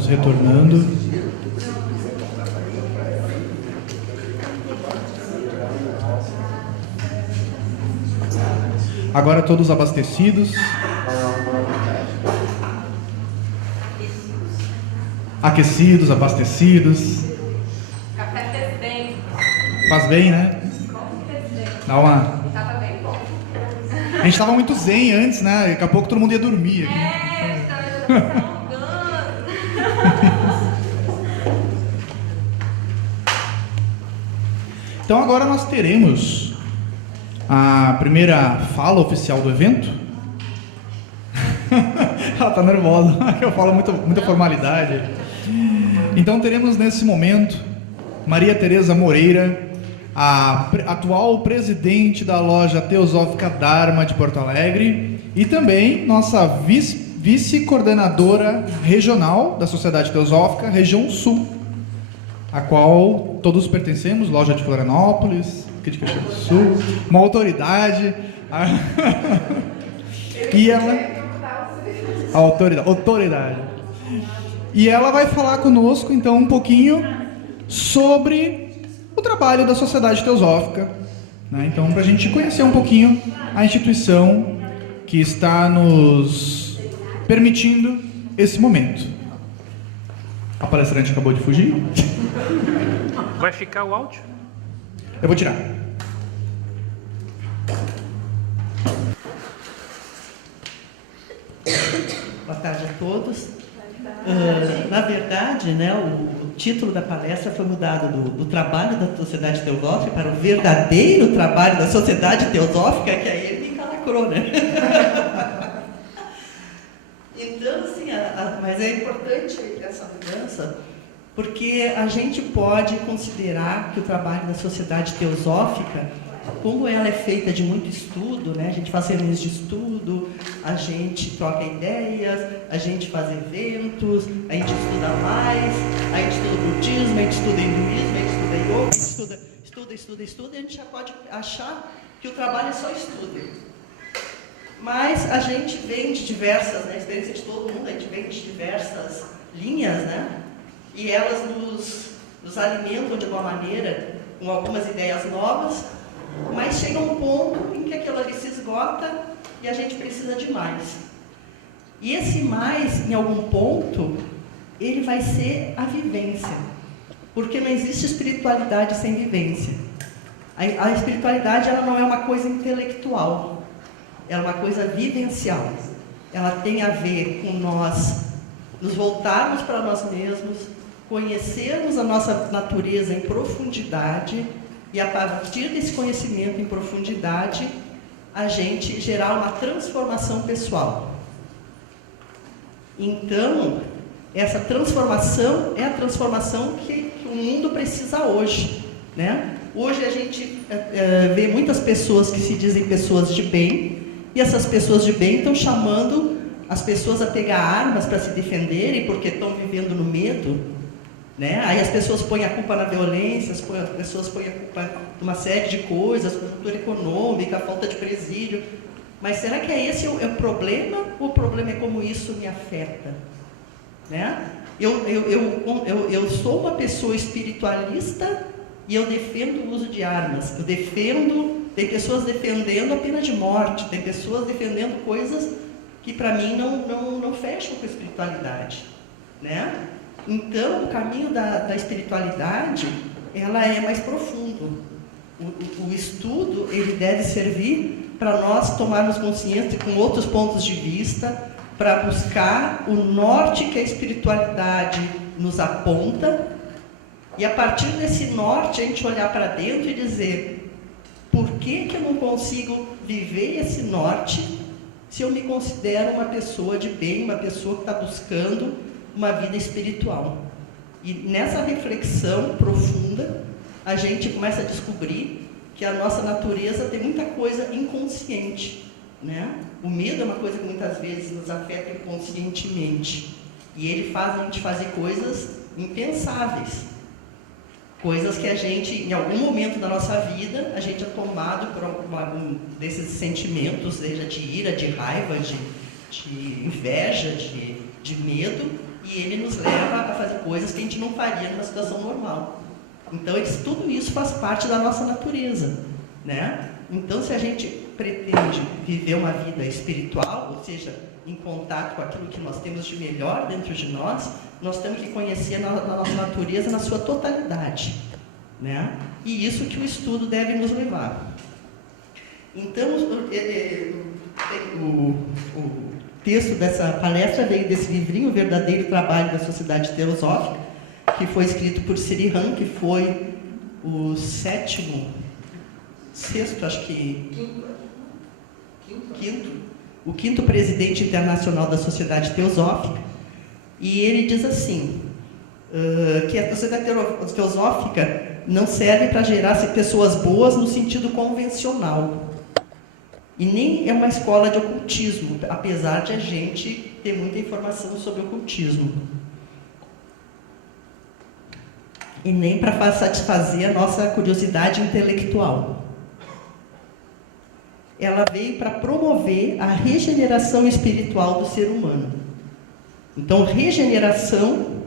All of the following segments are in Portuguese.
estamos retornando. Agora todos abastecidos. Aquecidos, abastecidos. Café fez bem. Faz bem, né? Dá uma... Tava bem bom. A gente tava muito zen antes, né? Daqui a pouco todo mundo ia dormir aqui. Tava se alongando. Então agora nós teremos a primeira fala oficial do evento. Ela tá nervosa, eu falo muita formalidade. Então teremos nesse momento Maria Tereza Moreira, a atual presidente da loja Teosófica Dharma de Porto Alegre e também nossa vice-coordenadora regional da Sociedade Teosófica, Região Sul, a qual todos pertencemos, loja de Florianópolis, aqui de Caxias do Sul, uma autoridade. E ela... A autoridade. E ela vai falar conosco, então, um pouquinho sobre o trabalho da Sociedade Teosófica, né? Então, para a gente conhecer um pouquinho a instituição que está nos permitindo esse momento. A palestrante acabou de fugir. Vai ficar o áudio? Eu vou tirar. Boa tarde a todos. Na verdade, né, o título da palestra foi mudado do trabalho da Sociedade Teosófica para o verdadeiro trabalho da Sociedade Teosófica, que aí ele me encalacrou, né? Então, assim, mas é importante essa mudança, porque a gente pode considerar que o trabalho da Sociedade Teosófica, como ela é feita de muito estudo, né? A gente faz reuniões de estudo, a gente troca ideias, a gente faz eventos, a gente estuda mais, a gente estuda budismo, a gente estuda hinduísmo, a gente estuda yoga, a gente estuda, e a gente já pode achar que o trabalho é só estudo. Mas a gente vem de diversas, né, a experiência de todo mundo, a gente vem de diversas linhas, né? E elas nos alimentam de uma maneira, com algumas ideias novas, mas chega um ponto em que aquilo ali se esgota e a gente precisa de mais. E esse mais, em algum ponto, ele vai ser a vivência. Porque não existe espiritualidade sem vivência. A espiritualidade, ela não é uma coisa intelectual. Ela é uma coisa vivencial. Ela tem a ver com nós nos voltarmos para nós mesmos, conhecermos a nossa natureza em profundidade, e a partir desse conhecimento em profundidade, a gente gerar uma transformação pessoal. Então, essa transformação é a transformação que o mundo precisa hoje, né? Hoje a gente vê muitas pessoas que se dizem pessoas de bem, e essas pessoas de bem estão chamando as pessoas a pegar armas para se defenderem, porque estão vivendo no medo, né? Aí as pessoas põem a culpa na violência, as pessoas põem a culpa em uma série de coisas, conjuntura econômica, falta de presídio. Mas será que esse é o problema? Ou o problema é como isso me afeta? Né? Eu sou uma pessoa espiritualista e eu defendo o uso de armas. Tem pessoas defendendo a pena de morte, tem pessoas defendendo coisas que para mim não fecham com a espiritualidade, né? Então, o caminho da espiritualidade, ela é mais profundo. O estudo, ele deve servir para nós tomarmos consciência com outros pontos de vista, para buscar o norte que a espiritualidade nos aponta, e a partir desse norte a gente olhar para dentro e dizer: por que eu não consigo viver esse norte se eu me considero uma pessoa de bem, uma pessoa que está buscando uma vida espiritual? E nessa reflexão profunda, a gente começa a descobrir que a nossa natureza tem muita coisa inconsciente, né? O medo é uma coisa que muitas vezes nos afeta inconscientemente, e ele faz a gente fazer coisas impensáveis, coisas que a gente, em algum momento da nossa vida, a gente é tomado por algum desses sentimentos, seja de ira, de raiva, de inveja, de medo, E ele nos leva a fazer coisas que a gente não faria numa situação normal. Então, tudo isso faz parte da nossa natureza, né? Então, se a gente pretende viver uma vida espiritual, ou seja, em contato com aquilo que nós temos de melhor dentro de nós temos que conhecer a nossa natureza na sua totalidade, né? E isso que o estudo deve nos levar. Então, o texto dessa palestra veio desse livrinho, O Verdadeiro Trabalho da Sociedade Teosófica, que foi escrito por Sri Ram, que foi o quinto presidente internacional da Sociedade Teosófica. E ele diz assim, que a Sociedade Teosófica não serve para gerar pessoas boas no sentido convencional. E nem é uma escola de ocultismo, apesar de a gente ter muita informação sobre ocultismo. E nem para satisfazer a nossa curiosidade intelectual. Ela veio para promover a regeneração espiritual do ser humano. Então, regeneração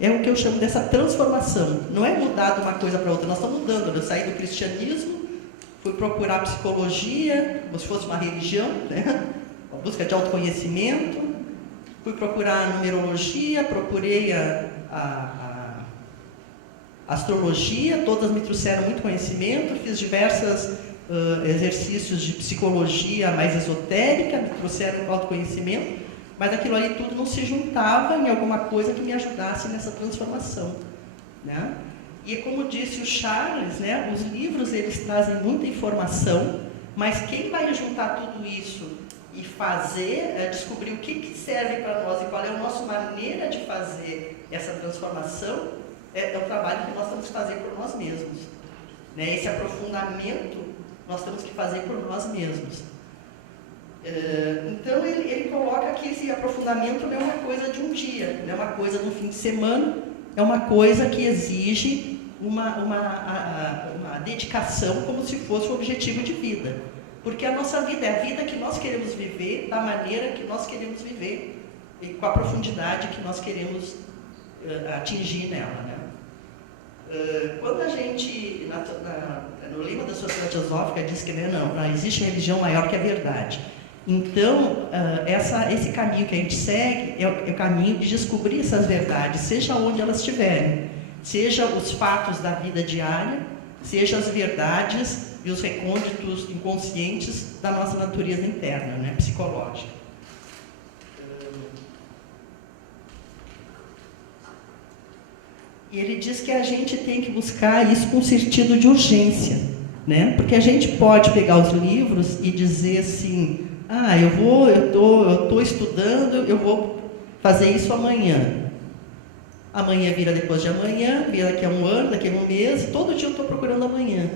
é o que eu chamo dessa transformação. Não é mudar de uma coisa para outra, nós estamos mudando. Eu saí do cristianismo, fui procurar psicologia, como se fosse uma religião, né? A busca de autoconhecimento. Fui procurar numerologia, procurei a astrologia, todas me trouxeram muito conhecimento, fiz diversos exercícios de psicologia mais esotérica, me trouxeram autoconhecimento, mas aquilo ali tudo não se juntava em alguma coisa que me ajudasse nessa transformação, né? E como disse o Charles, né, os livros eles trazem muita informação, mas quem vai juntar tudo isso e fazer, descobrir o que serve para nós e qual é a nossa maneira de fazer essa transformação, é o trabalho que nós temos que fazer por nós mesmos, né? Esse aprofundamento nós temos que fazer por nós mesmos. Então ele coloca que esse aprofundamento não é uma coisa de um dia, não é uma coisa no fim de semana, é uma coisa que exige uma dedicação como se fosse um objetivo de vida. Porque a nossa vida é a vida que nós queremos viver, da maneira que nós queremos viver, e com a profundidade que nós queremos atingir nela, né? Quando a gente, no lema da Sociedade Teosófica, diz que não existe religião maior que a verdade. Então, esse caminho que a gente segue é o caminho de descobrir essas verdades, seja onde elas estiverem, seja os fatos da vida diária, seja as verdades e os recônditos inconscientes da nossa natureza interna, né, psicológica. E ele diz que a gente tem que buscar isso com sentido de urgência, né? Porque a gente pode pegar os livros e dizer assim, eu estou estudando, eu vou fazer isso amanhã. Amanhã vira depois de amanhã, vira daqui a um ano, daqui a um mês, todo dia eu estou procurando amanhã.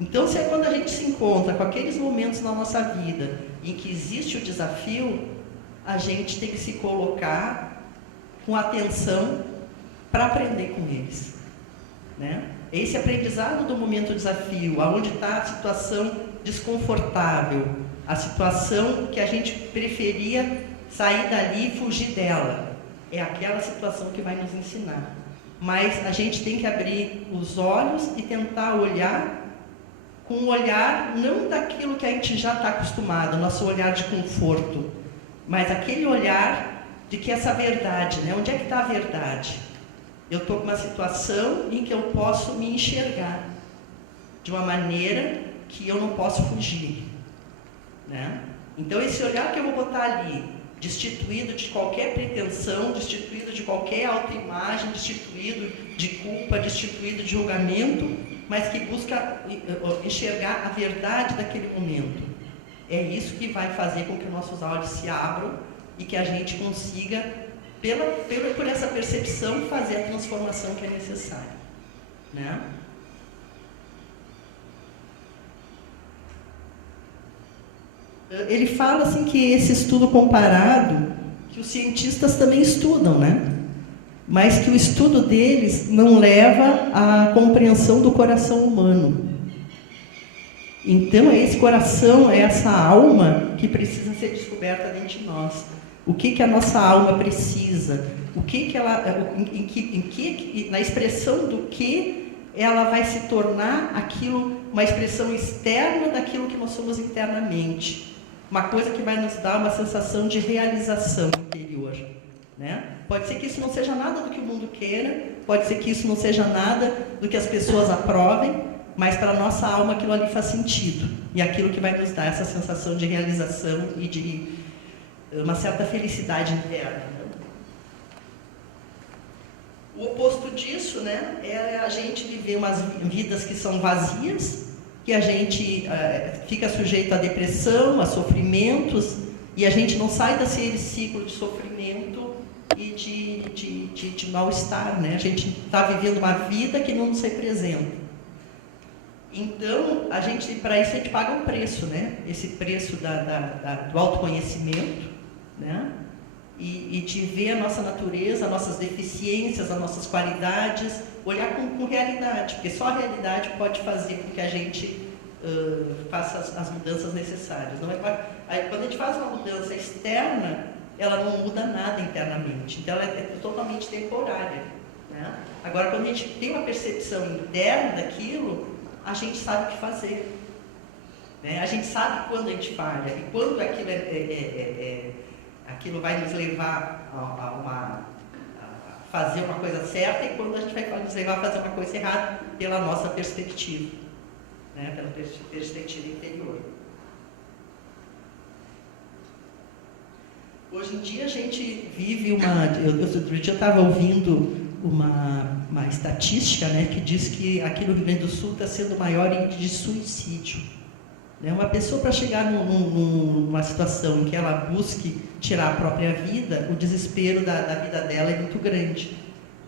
Então, se é quando a gente se encontra com aqueles momentos na nossa vida em que existe o desafio, a gente tem que se colocar com atenção para aprender com eles, né? Esse aprendizado do momento do desafio, aonde está a situação desconfortável, a situação que a gente preferia sair dali e fugir dela, é aquela situação que vai nos ensinar. Mas a gente tem que abrir os olhos e tentar olhar com um olhar não daquilo que a gente já está acostumado, nosso olhar de conforto, mas aquele olhar de que essa verdade, né? Onde é que está a verdade? Eu estou com uma situação em que eu posso me enxergar de uma maneira que eu não posso fugir, né? Então esse olhar que eu vou botar ali, destituído de qualquer pretensão, destituído de qualquer autoimagem, destituído de culpa, destituído de julgamento, mas que busca enxergar a verdade daquele momento. É isso que vai fazer com que nossos olhos se abram e que a gente consiga por essa percepção, fazer a transformação que é necessária, né? Ele fala assim que esse estudo comparado, que os cientistas também estudam, né? Mas que o estudo deles não leva à compreensão do coração humano. Então, é esse coração, é essa alma que precisa ser descoberta dentro de nós. O que a nossa alma precisa? O que ela, na expressão do que ela vai se tornar aquilo, uma expressão externa daquilo que nós somos internamente. Uma coisa que vai nos dar uma sensação de realização interior, né? Pode ser que isso não seja nada do que o mundo queira, pode ser que isso não seja nada do que as pessoas aprovem, mas para a nossa alma aquilo ali faz sentido. E aquilo que vai nos dar essa sensação de realização e de uma certa felicidade interna. O oposto disso, né, é a gente viver umas vidas que são vazias, que a gente fica sujeito à depressão, a sofrimentos, e a gente não sai desse ciclo de sofrimento e de mal-estar, né? A gente está vivendo uma vida que não nos representa. Então, para isso a gente paga um preço, né? Esse preço do autoconhecimento, né? E de ver a nossa natureza, as nossas deficiências, as nossas qualidades, olhar com realidade, porque só a realidade pode fazer com que a gente faça as mudanças necessárias. Não é, quando a gente faz uma mudança externa, ela não muda nada internamente, então ela é totalmente temporária, né? Agora, quando a gente tem uma percepção interna daquilo, a gente sabe o que fazer, né? A gente sabe quando a gente falha e quando aquilo aquilo vai nos levar a fazer uma coisa certa e quando a gente vai nos levar a fazer uma coisa errada pela nossa perspectiva, né? Pela perspectiva interior. Hoje em dia a gente vive outro dia eu estava ouvindo uma estatística, né, que diz que aqui no Rio Grande do Sul está sendo o maior índice de suicídio. Uma pessoa, para chegar numa situação em que ela busque tirar a própria vida, o desespero da vida dela é muito grande,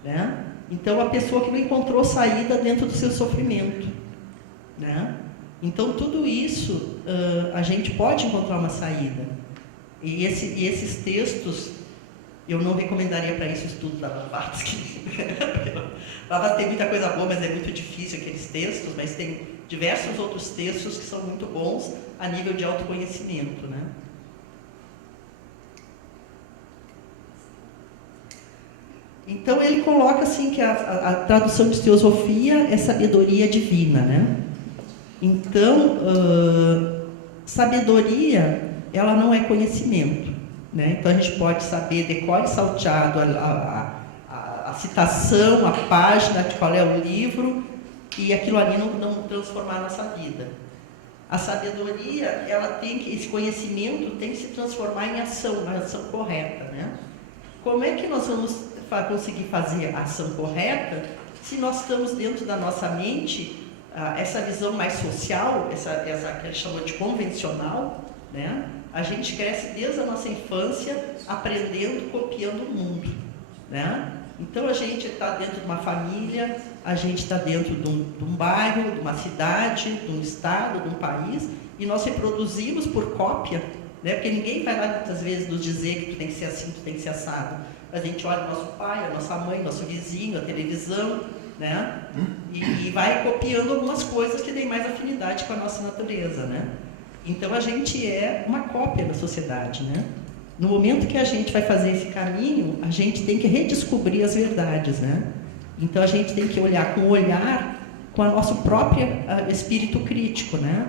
né? Então, a pessoa que não encontrou saída dentro do seu sofrimento, né? Então, tudo isso, a gente pode encontrar uma saída. E esses textos, eu não recomendaria para isso o estudo da Blavatsky. Blavatsky tem muita coisa boa, mas é muito difícil aqueles textos, mas tem diversos outros textos que são muito bons a nível de autoconhecimento, né? Então ele coloca assim que a tradução de teosofia é sabedoria divina, né? Então, sabedoria, ela não é conhecimento, né? Então a gente pode saber decore e salteado a citação, a página de qual é o livro, e aquilo ali não transformar a nossa vida. A sabedoria, esse conhecimento tem que se transformar em ação, na ação correta, né? Como é que nós vamos conseguir fazer a ação correta se nós estamos dentro da nossa mente essa visão mais social, essa que a gente chamou de convencional, né? A gente cresce desde a nossa infância aprendendo, copiando o mundo, né? Então a gente está dentro de uma família, a gente está dentro de um bairro, de uma cidade, de um estado, de um país, e nós reproduzimos por cópia, né? Porque ninguém vai lá muitas vezes nos dizer que tu tem que ser assim, tu tem que ser assado. A gente olha o nosso pai, a nossa mãe, nosso vizinho, a televisão, né? E vai copiando algumas coisas que têm mais afinidade com a nossa natureza, né? Então a gente é uma cópia da sociedade, né? No momento que a gente vai fazer esse caminho, a gente tem que redescobrir as verdades, né? Então a gente tem que olhar com o nosso próprio espírito crítico, né?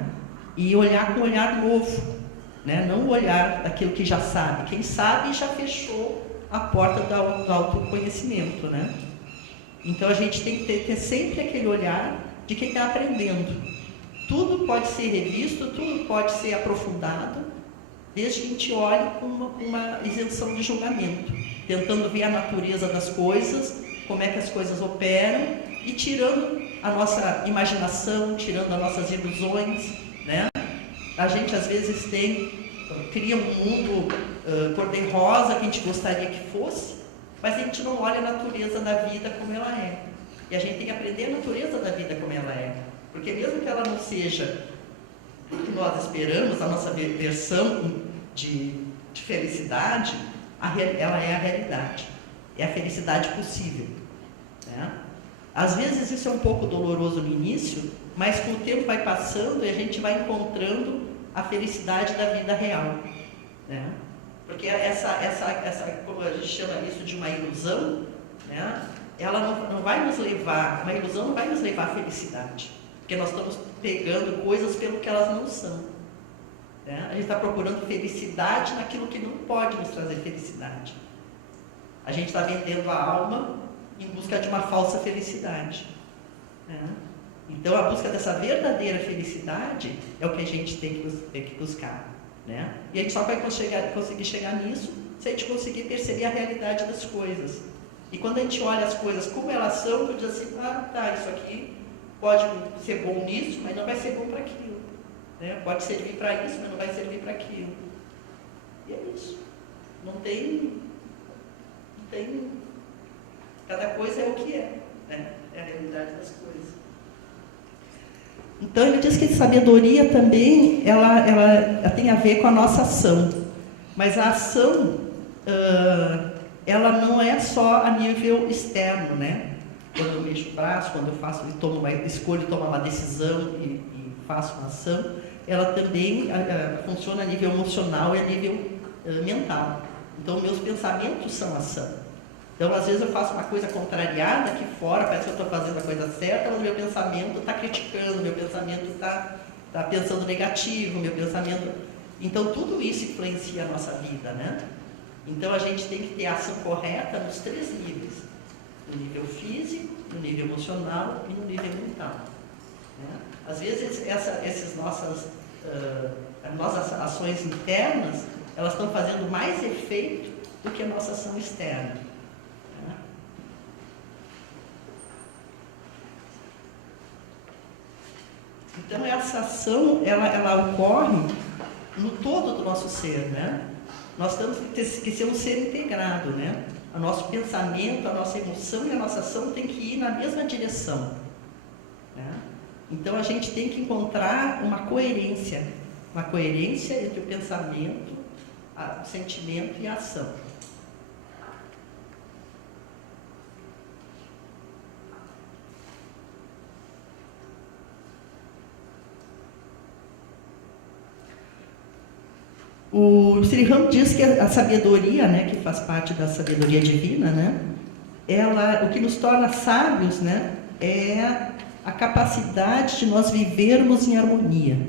E olhar com um olhar novo, né? Não o olhar daquilo que já sabe. Quem sabe já fechou a porta do autoconhecimento, né? Então a gente tem que ter sempre aquele olhar de quem está aprendendo. Tudo pode ser revisto, tudo pode ser aprofundado, desde que a gente olhe com uma isenção de julgamento, tentando ver a natureza das coisas, como é que as coisas operam, e tirando a nossa imaginação, tirando as nossas ilusões, né? A gente às vezes cria um mundo cor-de-rosa que a gente gostaria que fosse, mas a gente não olha a natureza da vida como ela é. E a gente tem que aprender a natureza da vida como ela é. Porque mesmo que ela não seja o que nós esperamos, a nossa versão de felicidade, ela é a realidade. É a felicidade possível, né? Às vezes isso é um pouco doloroso no início, mas com o tempo vai passando e a gente vai encontrando a felicidade da vida real, né? Porque como a gente chama isso de uma ilusão, né? Ela não vai nos levar, uma ilusão não vai nos levar à felicidade. Porque nós estamos pegando coisas pelo que elas não são. Né? A gente está procurando felicidade naquilo que não pode nos trazer felicidade. A gente está vendendo a alma em busca de uma falsa felicidade. Né? Então, a busca dessa verdadeira felicidade é o que a gente tem que buscar. Né? E a gente só vai conseguir chegar nisso se a gente conseguir perceber a realidade das coisas. E quando a gente olha as coisas como elas são, tu diz assim, tá, isso aqui pode ser bom nisso, mas não vai ser bom para aquilo. Né? Pode servir para isso, mas não vai servir para aquilo. E é isso. Não tem... Cada coisa é o que é. Né? É a realidade das coisas. Então, ele diz que sabedoria também, ela tem a ver com a nossa ação. Mas a ação, ela não é só a nível externo, né? Quando eu mexo o braço, quando eu escolho tomar uma decisão e faço uma ação, ela também funciona a nível emocional e a nível mental. Então, meus pensamentos são ação. Então, às vezes eu faço uma coisa contrariada aqui fora, parece que eu estou fazendo a coisa certa, mas meu pensamento está criticando, meu pensamento está pensando negativo, meu pensamento... Então, tudo isso influencia a nossa vida, né? Então, a gente tem que ter a ação correta nos 3 níveis. No nível físico, no nível emocional e no nível mental. Né? Às vezes, essas nossas ações internas, elas estão fazendo mais efeito do que a nossa ação externa. Então, essa ação, ela ocorre no todo do nosso ser, né? Nós temos que ser um ser integrado, né? O nosso pensamento, a nossa emoção e a nossa ação tem que ir na mesma direção. Né? Então, a gente tem que encontrar uma coerência entre o pensamento, o sentimento e a ação. O Sri Ram diz que a sabedoria, né, que faz parte da sabedoria divina, né, o que nos torna sábios, né, é a capacidade de nós vivermos em harmonia.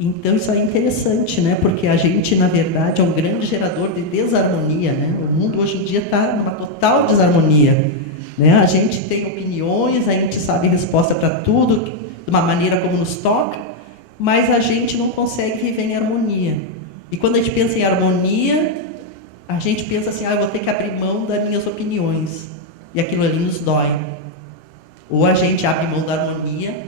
Então isso é interessante, né, porque a gente, na verdade, é um grande gerador de desarmonia, né? O mundo hoje em dia está numa total desarmonia, né? A gente tem opiniões, a gente sabe resposta para tudo, de uma maneira como nos toca, mas a gente não consegue viver em harmonia. E quando a gente pensa em harmonia, a gente pensa assim, eu vou ter que abrir mão das minhas opiniões. E aquilo ali nos dói. Ou a gente abre mão da harmonia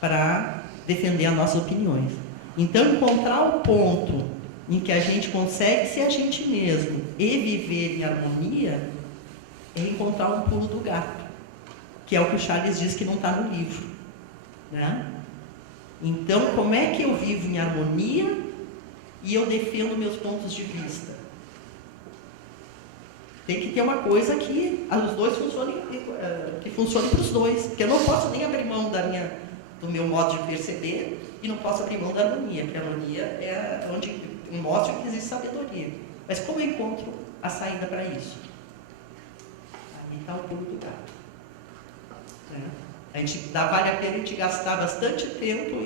para defender as nossas opiniões. Então, encontrar o ponto em que a gente consegue ser a gente mesmo e viver em harmonia é encontrar um pulo do gato, que é o que o Charles diz que não está no livro. Né? Então, como é que eu vivo em harmonia e eu defendo meus pontos de vista? Tem que ter uma coisa que os dois funcionem, que funcione para os dois. Porque eu não posso nem abrir mão do meu modo de perceber e não posso abrir mão da harmonia, porque a harmonia é onde mostra que existe sabedoria. Mas como eu encontro a saída para isso? Aí está o pulo do gato. Né? Vale a pena a gente gastar bastante tempo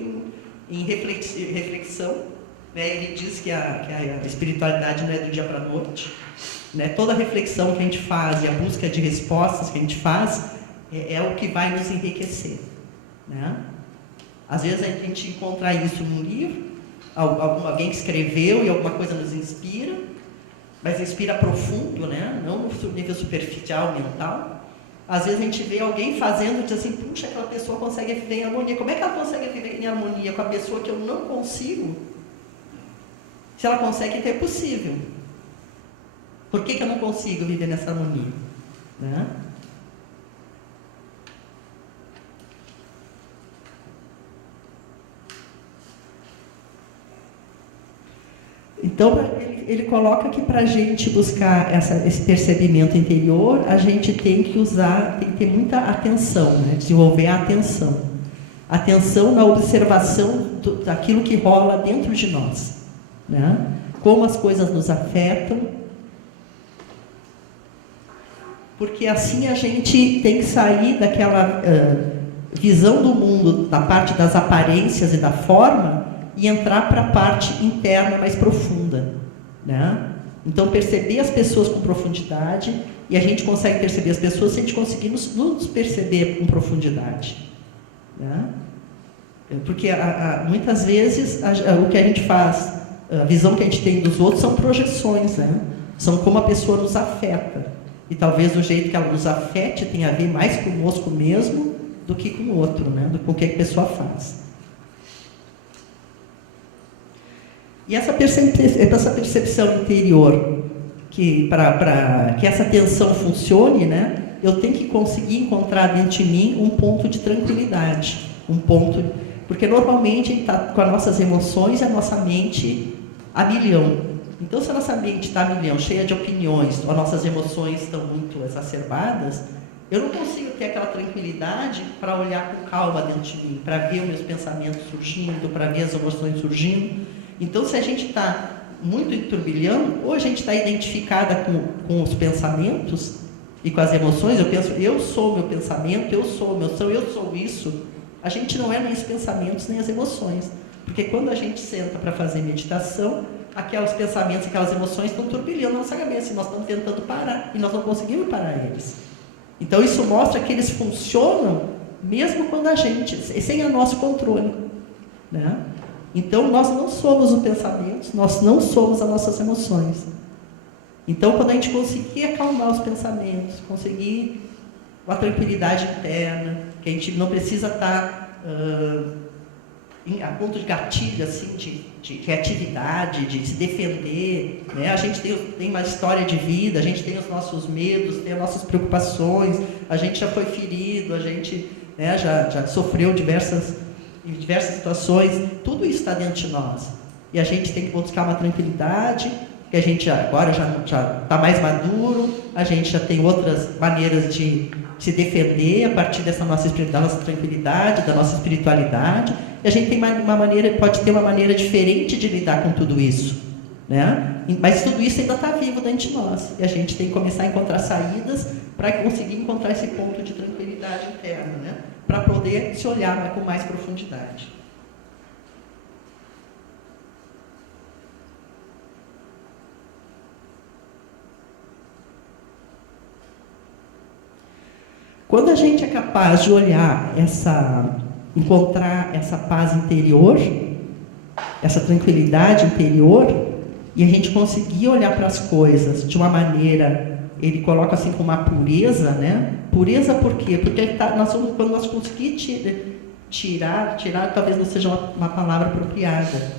em reflexão. Né? Ele diz que a espiritualidade não é do dia para a noite. Né? Toda a reflexão que a gente faz e a busca de respostas que a gente faz é o que vai nos enriquecer. Né? Às vezes a gente encontra isso num livro, alguém que escreveu e alguma coisa nos inspira, mas inspira profundo, né? Não no nível superficial, mental. Às vezes a gente vê alguém fazendo e diz assim, puxa, aquela pessoa consegue viver em harmonia. Como é que ela consegue viver em harmonia com a pessoa que eu não consigo? Se ela consegue, então é possível. Por que eu não consigo viver nessa harmonia? Né? Então, ele coloca que para a gente buscar esse percebimento interior, a gente tem que ter muita atenção, né? Desenvolver a atenção. Atenção na observação daquilo que rola dentro de nós. Né? como as coisas nos afetam, porque assim a gente tem que sair daquela visão do mundo, da parte das aparências e da forma, e entrar para a parte interna mais profunda, né? Então, perceber as pessoas com profundidade, e a gente consegue perceber as pessoas se a gente conseguir nos perceber com profundidade, né? Porque muitas vezes o que a gente faz, a visão que a gente tem dos outros são projeções, né? São como a pessoa nos afeta. E talvez o jeito que ela nos afete tenha a ver mais conosco mesmo do que com o outro, né? Do com o que a pessoa faz. E essa percepção interior, que para que essa atenção funcione, né? Eu tenho que conseguir encontrar dentro de mim um ponto de tranquilidade, porque normalmente a gente está com as nossas emoções e a nossa mente a milhão. Então, se a nossa mente está a milhão, cheia de opiniões, ou as nossas emoções estão muito exacerbadas, eu não consigo ter aquela tranquilidade para olhar com calma dentro de mim, para ver os meus pensamentos surgindo, para ver as emoções surgindo. Então, se a gente está muito em turbilhão, ou a gente está identificada com os pensamentos e com as emoções, eu penso, eu sou o meu pensamento, eu sou eu sou isso. A gente não é nem os pensamentos, nem as emoções. Porque quando a gente senta para fazer meditação, aqueles pensamentos, aquelas emoções estão turbilhando na nossa cabeça, e nós estamos tentando parar, e nós não conseguimos parar eles. Então, isso mostra que eles funcionam mesmo quando a gente, sem o nosso controle, né? Então, nós não somos os pensamentos, nós não somos as nossas emoções. Então, quando a gente conseguir acalmar os pensamentos, conseguir uma tranquilidade interna, que a gente não precisa estar a ponto de gatilho, assim, de criatividade, de se defender, né? A gente tem uma história de vida, a gente tem os nossos medos, tem as nossas preocupações, a gente já foi ferido, a gente, né, já sofreu em diversas situações, tudo isso está dentro de nós. E a gente tem que buscar uma tranquilidade, que a gente agora já está mais maduro, a gente já tem outras maneiras de se defender a partir da nossa tranquilidade, da nossa espiritualidade, e a gente tem pode ter uma maneira diferente de lidar com tudo isso, né? Mas tudo isso ainda está vivo dentro de nós, e a gente tem que começar a encontrar saídas para conseguir encontrar esse ponto de tranquilidade interna, né? Para poder se olhar com mais profundidade. Quando a gente é capaz de olhar encontrar essa paz interior, essa tranquilidade interior, e a gente conseguir olhar para as coisas de uma maneira, ele coloca assim com uma pureza, né? Pureza por quê? Porque quando nós conseguirmos tirar talvez não seja uma palavra apropriada,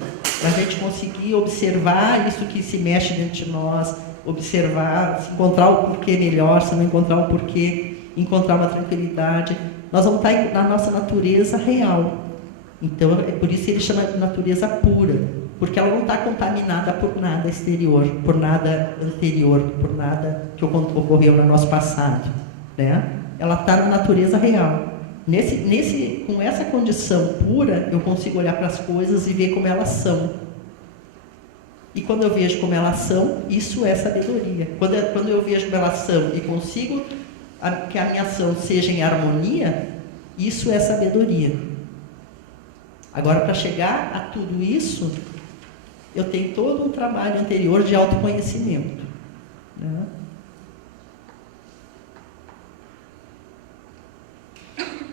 a gente conseguir observar isso que se mexe dentro de nós, observar, se encontrar o porquê melhor, se não encontrar o porquê, encontrar uma tranquilidade, nós vamos estar na nossa natureza real. Então, é por isso que ele chama de natureza pura, porque ela não está contaminada por nada exterior, por nada anterior, por nada que ocorreu no nosso passado, né? Ela está na natureza real. Com essa condição pura, eu consigo olhar para as coisas e ver como elas são. E quando eu vejo como elas são, isso é sabedoria. Quando eu vejo como elas são e consigo que a minha ação seja em harmonia, isso é sabedoria. Agora, para chegar a tudo isso, eu tenho todo um trabalho anterior de autoconhecimento, né?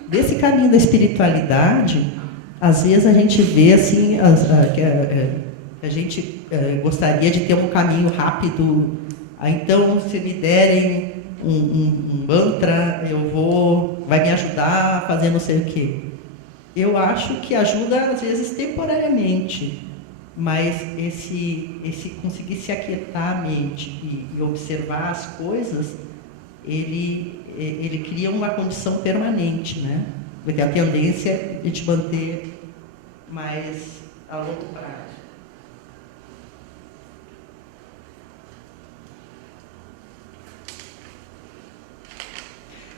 Desse caminho da espiritualidade, às vezes a gente vê assim, a gente gostaria de ter um caminho rápido. Então, se me derem um mantra, vai me ajudar a fazer não sei o quê. Eu acho que ajuda, às vezes, temporariamente, mas esse conseguir se aquietar a mente e observar as coisas, ele cria uma condição permanente, né? Porque a tendência é de manter mais a longo prazo.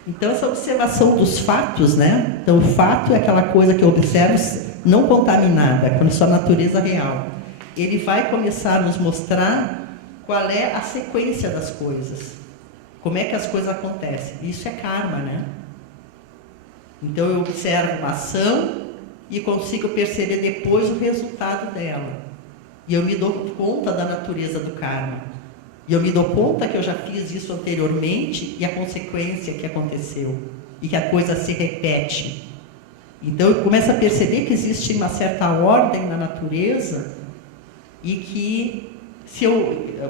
Então, essa observação dos fatos, né? Então, o fato é aquela coisa que eu observo não contaminada, com a sua natureza real. ele vai começar a nos mostrar qual é a sequência das coisas. Como é que as coisas acontecem. Isso é karma, né? Então eu observo uma ação e consigo perceber depois o resultado dela. E eu me dou conta da natureza do karma. E eu me dou conta que eu já fiz isso anteriormente e a consequência que aconteceu. E que a coisa se repete. Então eu começo a perceber que existe uma certa ordem na natureza e que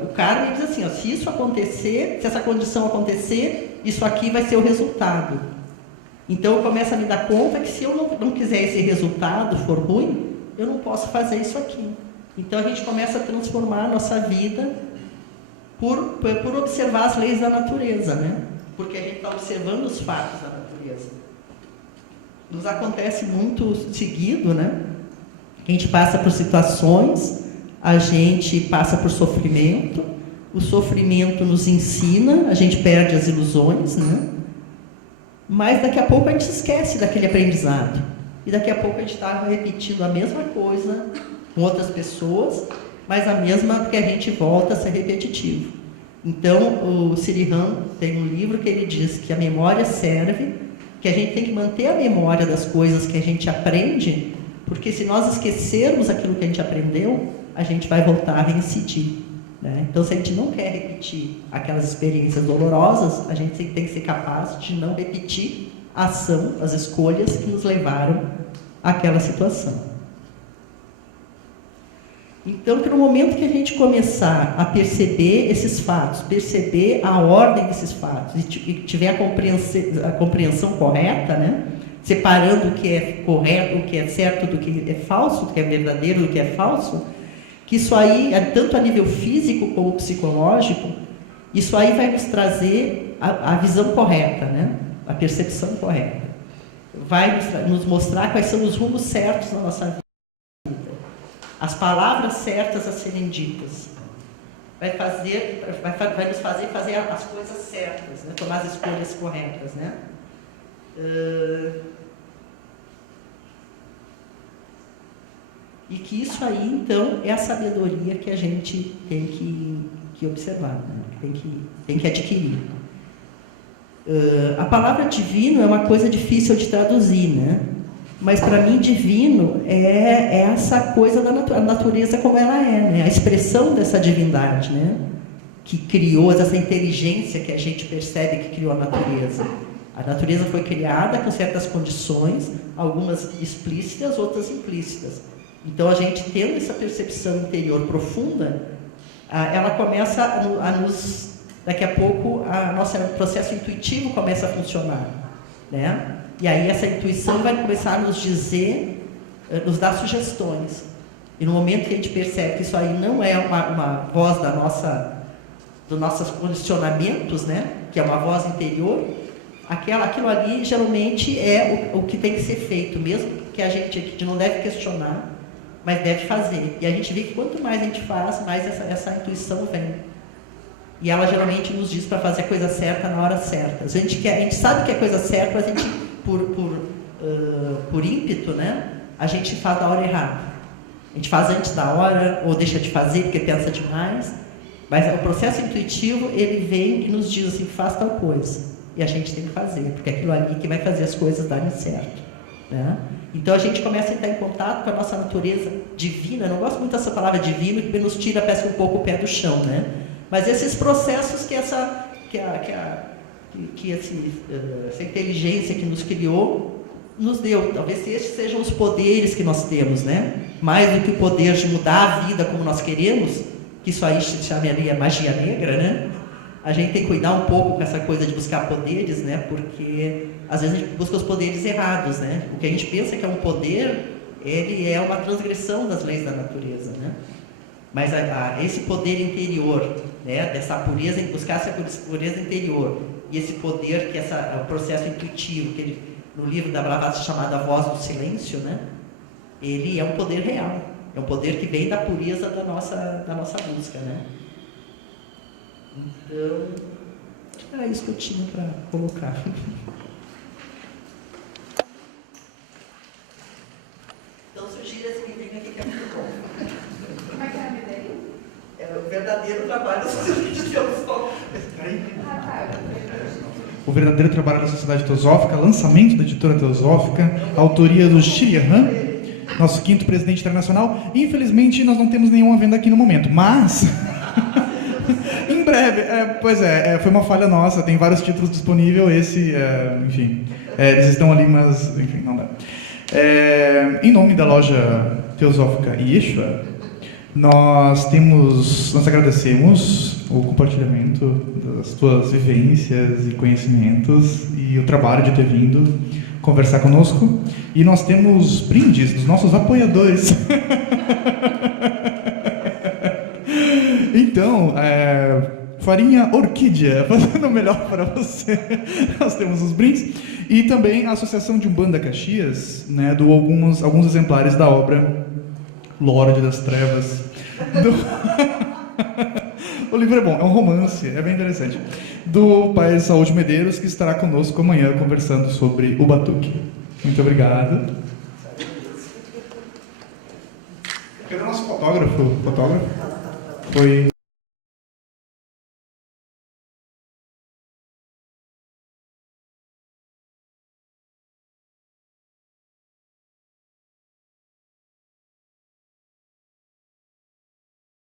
o karma diz assim, ó, se isso acontecer, se essa condição acontecer, isso aqui vai ser o resultado. Então eu começo a me dar conta que se eu não quiser esse resultado, for ruim, eu não posso fazer isso aqui. Então a gente começa a transformar a nossa vida por observar as leis da natureza, né? Porque a gente está observando os fatos da natureza. Nos acontece muito seguido, né? A gente passa por situações, a gente passa por sofrimento, o sofrimento nos ensina, a gente perde as ilusões, né? Mas daqui a pouco a gente esquece daquele aprendizado. E daqui a pouco a gente está repetindo a mesma coisa com outras pessoas, mas a mesma que a gente volta a ser repetitivo. Então, o Sirihan tem um livro que ele diz que a memória serve, que a gente tem que manter a memória das coisas que a gente aprende, porque se nós esquecermos aquilo que a gente aprendeu, a gente vai voltar a reincidir, né? Então, se a gente não quer repetir aquelas experiências dolorosas, a gente tem que ser capaz de não repetir a ação, as escolhas que nos levaram àquela situação. Então, que no momento que a gente começar a perceber esses fatos, perceber a ordem desses fatos, e tiver a compreensão correta, né? Separando o que é correto, o que é certo do que é falso, do que é verdadeiro, do que é falso, que isso aí, tanto a nível físico como psicológico, isso aí vai nos trazer a visão correta, né? A percepção correta. Vai nos mostrar quais são os rumos certos na nossa vida. As palavras certas a serem ditas. Vai nos fazer as coisas certas, né? Tomar as escolhas corretas, né? E que isso aí, então, é a sabedoria que a gente tem que observar, né? Tem que adquirir. A palavra divino é uma coisa difícil de traduzir, né? Mas para mim divino é essa coisa da natureza como ela é, né? A expressão dessa divindade, né? Que criou essa inteligência que a gente percebe que criou a natureza. A natureza foi criada com certas condições, algumas explícitas, outras implícitas. Então a gente tendo essa percepção interior profunda, ela começa a nos... Daqui a pouco o nosso processo intuitivo começa a funcionar, né? E aí essa intuição vai começar a nos dizer, nos dar sugestões. E no momento que a gente percebe que isso aí não é uma voz dos nossos condicionamentos, né? Que é uma voz interior, aquilo ali geralmente é o que tem que ser feito, mesmo que a gente não deve questionar, mas deve fazer. E a gente vê que quanto mais a gente faz, mais essa intuição vem. E ela geralmente nos diz para fazer a coisa certa na hora certa. A gente sabe que é coisa certa, mas a gente, por ímpeto, né, a gente faz da hora errada. A gente faz antes da hora, ou deixa de fazer porque pensa demais. Mas o processo intuitivo, ele vem e nos diz assim, faz tal coisa. E a gente tem que fazer, porque é aquilo ali que vai fazer as coisas darem certo, né? Então a gente começa a entrar em contato com a nossa natureza divina. Eu não gosto muito dessa palavra divina, que nos tira, parece um pouco o pé do chão, né? Mas esses processos que essa inteligência que nos criou nos deu. Talvez esses sejam os poderes que nós temos, né? Mais do que o poder de mudar a vida como nós queremos, que isso aí se chamaria magia negra, né? A gente tem que cuidar um pouco com essa coisa de buscar poderes, né? Porque às vezes a gente busca os poderes errados, né? O que a gente pensa que é um poder, ele é uma transgressão das leis da natureza, né? Mas esse poder interior, né, dessa pureza, buscar essa pureza interior, e esse poder que o processo intuitivo, que no livro da Blavatsky chamado A Voz do Silêncio, né, ele é um poder real, é um poder que vem da pureza da nossa busca, né. Então, era isso que eu tinha para colocar. Então, sugiro esse livrinho aqui que é muito bom. verdadeiro trabalho da Sociedade Teosófica. O verdadeiro trabalho da Sociedade Teosófica, lançamento da editora Teosófica, autoria do Shirihan, nosso 5º presidente internacional. Infelizmente, nós não temos nenhuma venda aqui no momento, mas em breve, foi uma falha nossa, tem vários títulos disponíveis, enfim, eles estão ali, mas, enfim, não dá. Em nome da loja Teosófica Yeshua, nós agradecemos o compartilhamento das tuas vivências e conhecimentos e o trabalho de ter vindo conversar conosco. E nós temos brindes dos nossos apoiadores. Então, farinha orquídea, fazendo o melhor para você. Nós temos os brindes. E também a Associação de Umbanda Caxias, né, doou alguns exemplares da obra Lorde das Trevas. O livro é bom, é um romance, é bem interessante. Do Pai Saúde Medeiros, que estará conosco amanhã conversando sobre o batuque. Muito obrigado. Cadê o nosso fotógrafo? Foi